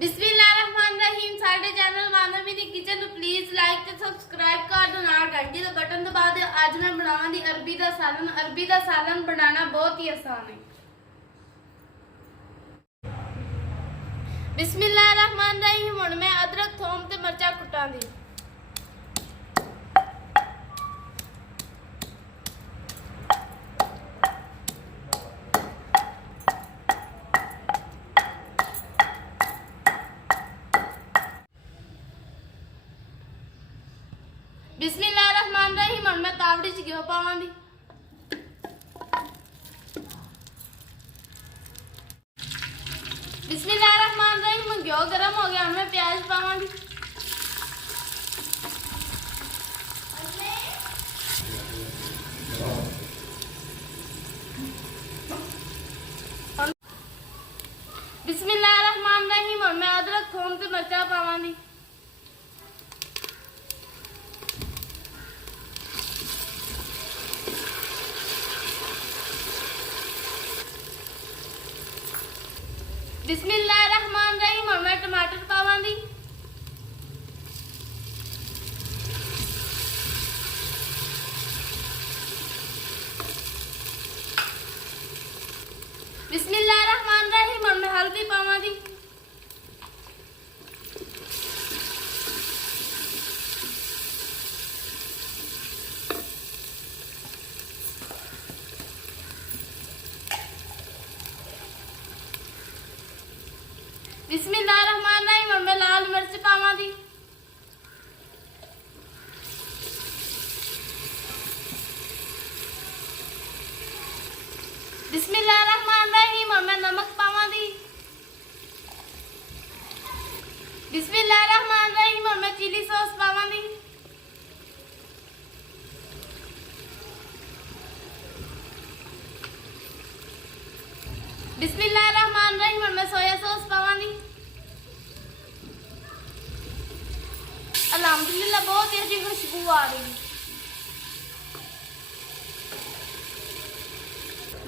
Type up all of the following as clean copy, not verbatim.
बिस्मिल्लाहिर्रहमानिर्रहीम। साडे चैनल मानवी दी किचन ਨੂੰ ਪਲੀਜ਼ ਲਾਈਕ ਤੇ ਸਬਸਕ੍ਰਾਈਬ ਕਰ ਦਿਓ, ਨਾਲ ਘੰਟੀ ਦਾ ਬਟਨ ਦਬਾ ਦਿਓ। ਅੱਜ ਮੈਂ ਬਣਾਵਾਂਗੀ ਅਰਬੀ ਦਾ ਸਾਲਨ। ਅਰਬੀ ਦਾ ਸਾਲਨ ਬਣਾਉਣਾ ਬਹੁਤ ਹੀ ਆਸਾਨ ਹੈ। बिस्मिल्लाहिर्रहमानिर्रहीम। ਹੁਣ ਮੈਂ ਅਦਰਕ, ਥੋਮ ਤੇ ਮਿਰਚਾਂ ਕੁੱਟਾਂਗੀ। बिस्मिल्लाहिर्रहमानिर्रहीम। ਹੁਣ ਮੈਂ ਤਾਵੜੀ 'ਚ ਘਿਓ ਪਾਵਾਂਗੀ। बिस्मिल्लाहिर्रहमानिर्रहीम। घिओ गरम हो गया, मैं प्याज पावांगी। बिस्मिल्लाहिर्रहमानिर्रहीम। मैं अदरक, थोम ते मिर्चा पावांगी। बिस्मिल्लाहिर्रहमानिर्रहीम। मैं टमाटर पावांगी। बिस्मिल्लाहिर्रहमानिर्रहीम। मैं हल्दी पावांगी। बिस्मिल्लाहिर्रहमानिर्रहीम। मैं लाल मिर्च पावांगी। बिस्मिल्लाहिर्रहमानिर्रहीम। मैं नमक पावांगी। बिस्मिल्लाहिर्रहमानिर्रहीम। मैं चिली सॉस पावांगी। बिस्मिल्लाहिर्रहमानिर्रहीम। मैं सोया सॉस पावांगी। अल्हम्दुलिल्लाह बहुत ही अच्छी खुशबू आ रही है।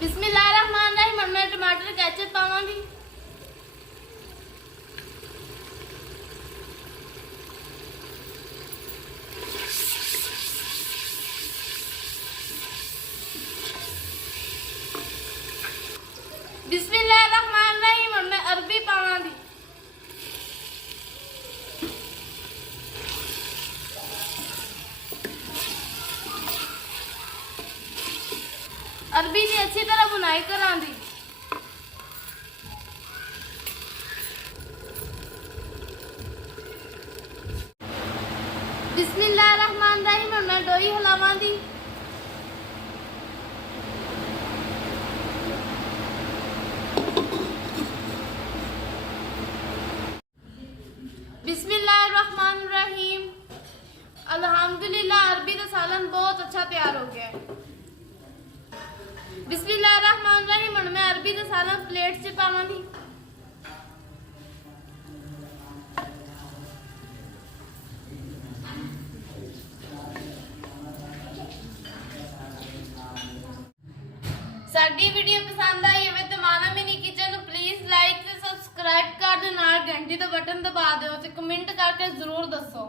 बिस्मिल्लाहिर्रहमानिर्रहीम। मैं टमाटर केचप पावांगी। बिस्मिल्लाहिर्रहमानिर्रहीम। मैं अरबी पावांगी। अरबी की अच्छी तरह बुनाई करांगी। बिस्मिल्लाहिर्रहमानिर्रहीम। मैं डोई हिलावांगी। बिस्मिल्लाहिर्रहमानिर्रहीम। अल्हम्दुलिल्लाह अरबी का सालन बहुत अच्छा तैयार हो गया है। बिस्मिल्लाहिर्रहमानिर्रहीम। मैं अरबी का सालन प्लेट से पावांगी। साडी वीडियो पसंद आई होवे तो मानवी किचन ਨੂੰ प्लीज लाइक ਤੇ सब्सक्राइब कर दो, ਨਾਲ घंटी ਦਾ बटन दबा ਦਿਓ ਤੇ कमेंट करके जरूर दसो।